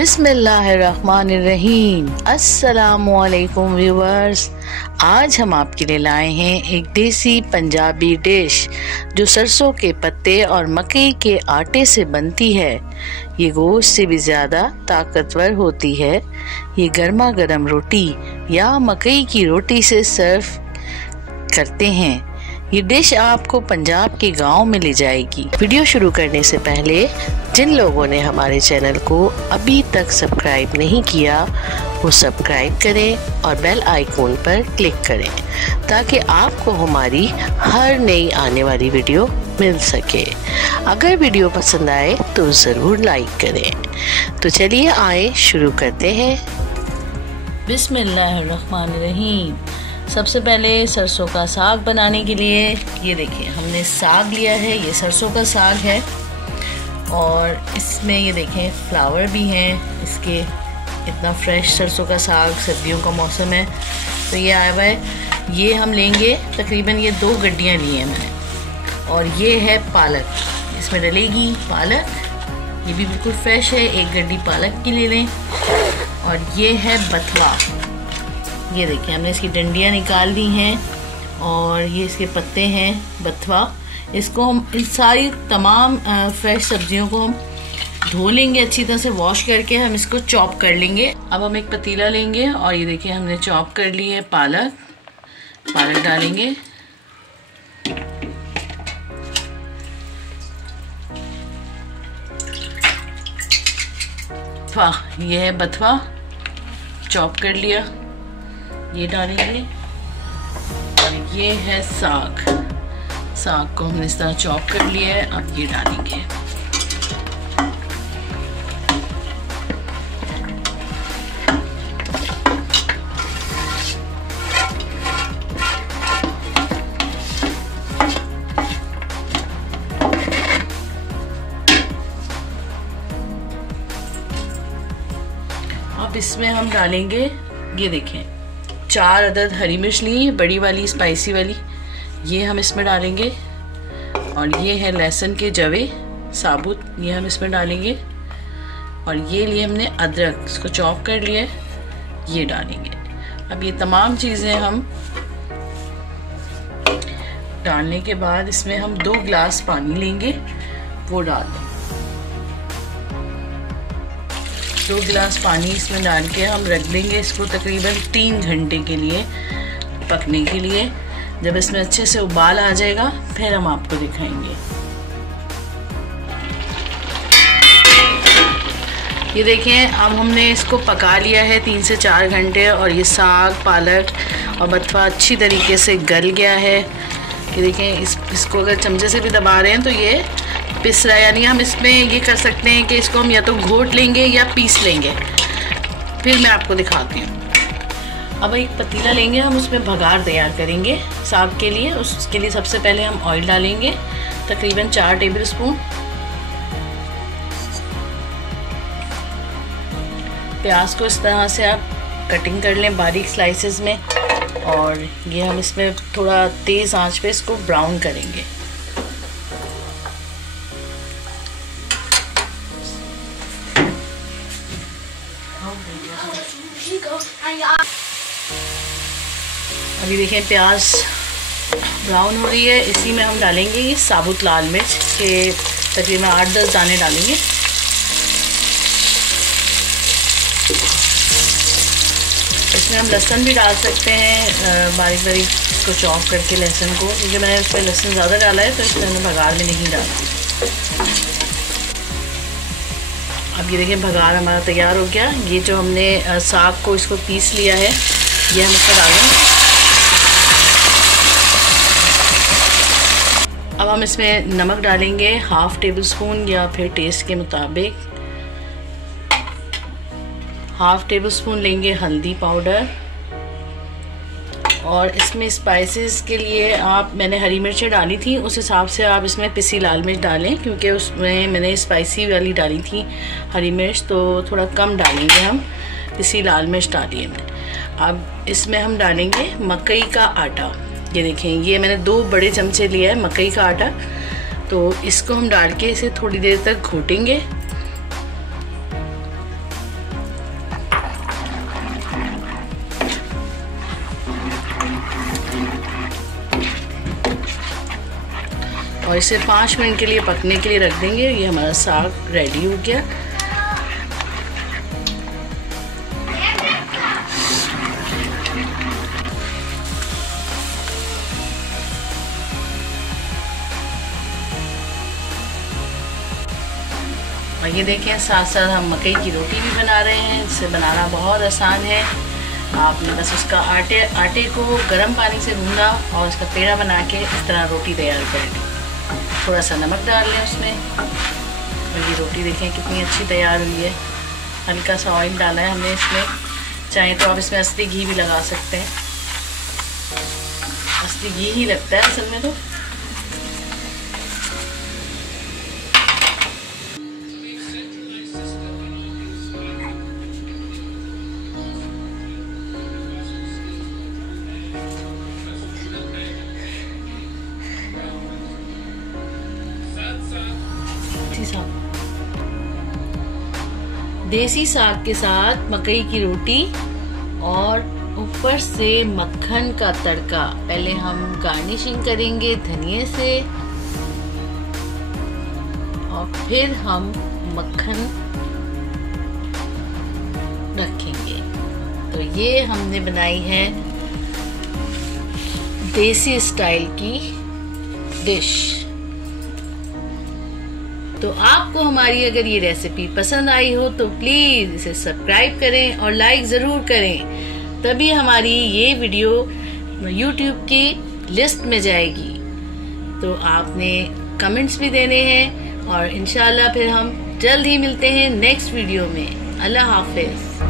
बिस्मिल्लाहिर्रहमानिर्रहीम। अस्सलामुअलैकुम व्यूवर्स, आज हम आपके लिए लाए हैं एक देसी पंजाबी डिश जो सरसों के पत्ते और मकई के आटे से बनती है। ये गोश्त से भी ज़्यादा ताकतवर होती है। ये गर्मा गर्म रोटी या मकई की रोटी से सर्व करते हैं। ये डिश आपको पंजाब के गांव में ले जाएगी। वीडियो शुरू करने से पहले जिन लोगों ने हमारे चैनल को अभी तक सब्सक्राइब नहीं किया वो सब्सक्राइब करें और बेल आइकॉन पर क्लिक करें ताकि आपको हमारी हर नई आने वाली वीडियो मिल सके। अगर वीडियो पसंद आए तो ज़रूर लाइक करें। तो चलिए आए शुरू करते हैं। बिस्मिल्लाहिर्रहमानिर्रहीम। सबसे पहले सरसों का साग बनाने के लिए ये देखिए हमने साग लिया है। ये सरसों का साग है और इसमें ये देखें फ्लावर भी हैं इसके। इतना फ्रेश सरसों का साग, सर्दियों का मौसम है तो ये आया हुआ है। ये हम लेंगे तकरीबन ये 2 गड्डियाँ ली हैं मैंने। और ये है पालक, इसमें डलेगी पालक। ये भी बिल्कुल फ्रेश है, 1 गड्डी पालक की ले लें। और ये है बथवा। ये देखिए हमने इसकी डंडियाँ निकाल दी हैं और ये इसके पत्ते हैं बथवा। इसको हम इन सारी तमाम फ्रेश सब्जियों को हम धो लेंगे अच्छी तरह से, वॉश करके हम इसको चॉप कर लेंगे। अब हम एक पतीला लेंगे और ये देखिए हमने चॉप कर ली है पालक डालेंगे। ये है बथवा चॉप कर लिया, ये डालेंगे। और ये है साग को हमने इस तरह चॉप कर लिया है, अब ये डालेंगे। अब इसमें हम डालेंगे, ये देखें 4 अदद हरी मिर्च ली, बड़ी वाली स्पाइसी वाली, ये हम इसमें डालेंगे। और ये है लहसुन के जवे साबुत, ये हम इसमें डालेंगे। और ये लिए हमने अदरक, इसको चॉप कर लिया, ये डालेंगे। अब ये तमाम चीज़ें हम डालने के बाद इसमें हम 2 गिलास पानी लेंगे, वो डाल दें। 2 गिलास पानी इसमें डाल के हम रख देंगे इसको तकरीबन 3 घंटे के लिए पकने के लिए। जब इसमें अच्छे से उबाल आ जाएगा फिर हम आपको दिखाएंगे। ये देखें अब हमने इसको पका लिया है 3 से 4 घंटे और ये साग, पालक और बथवा अच्छी तरीके से गल गया है। ये देखें इसको अगर चमचे से भी दबा रहे हैं तो ये पिस रहा है, यानी हम इसमें ये कर सकते हैं कि इसको हम या तो घोट लेंगे या पीस लेंगे। फिर मैं आपको दिखाती हूँ। अब एक पतीला लेंगे, हम उसमें भगार तैयार करेंगे साग के लिए। उसके लिए सबसे पहले हम ऑयल डालेंगे तकरीबन 4 टेबल स्पून। प्याज को इस तरह से आप कटिंग कर लें बारीक स्लाइसेस में। और ये हम इसमें थोड़ा तेज़ आंच पे इसको ब्राउन करेंगे। अभी देखें प्याज ब्राउन हो रही है, इसी में हम डालेंगे ये साबुत लाल मिर्च के तकरीबन 8-10 दाने डालेंगे। इसमें हम लहसुन भी डाल सकते हैं, बारीक बारीक इसको चॉप करके लहसुन को, क्योंकि मैंने उसमें लहसुन ज़्यादा डाला है तो इसमें हमने भगार में नहीं डाला। अब ये देखें भगार हमारा तैयार हो गया। ये जो हमने साग को इसको पीस लिया है ये हम इसमें डालेंगे। अब हम इसमें नमक डालेंगे 1/2 टेबल स्पून या फिर टेस्ट के मुताबिक। 1/2 टेबल स्पून लेंगे हल्दी पाउडर। और इसमें स्पाइसेस के लिए मैंने हरी मिर्चें डाली थी, उस हिसाब से आप इसमें पिसी लाल मिर्च डालें, क्योंकि उसमें मैंने स्पाइसी वाली डाली थी हरी मिर्च, तो थोड़ा कम डालेंगे हम। पिसी लाल मिर्च डाली हमने। अब इसमें हम डालेंगे मकई का आटा। ये देखें ये मैंने 2 बड़े चमचे लिया है मकई का आटा। तो इसको हम डाल के इसे थोड़ी देर तक घोटेंगे। और इसे 5 मिनट के लिए पकने के लिए रख देंगे। ये हमारा साग रेडी हो गया। और ये देखें, साथ साथ हम मकई की रोटी भी बना रहे हैं। इसे बनाना बहुत आसान है। आपने बस उसका आटे को गर्म पानी से गूंदा और उसका पेड़ा बना के इस तरह रोटी तैयार कर ली। थोड़ा सा नमक डाल लें उसमें, और ये रोटी देखें कितनी अच्छी तैयार हुई है। हल्का सा ऑयल डाला है हमने इसमें। चाहे तो आप इसमें असली घी भी लगा सकते हैं। असली घी ही लगता है असल में तो। देसी साग के साथ मकई की रोटी और ऊपर से मक्खन का तड़का। पहले हम गार्निशिंग करेंगे धनिए से और फिर हम मक्खन रखेंगे। तो ये हमने बनाई है देसी स्टाइल की डिश। तो आपको हमारी अगर ये रेसिपी पसंद आई हो तो प्लीज इसे सब्सक्राइब करें और लाइक जरूर करें, तभी हमारी ये वीडियो YouTube की लिस्ट में जाएगी। तो आपने कमेंट्स भी देने हैं और इंशाल्लाह फिर हम जल्द ही मिलते हैं नेक्स्ट वीडियो में। अल्लाह हाफिज।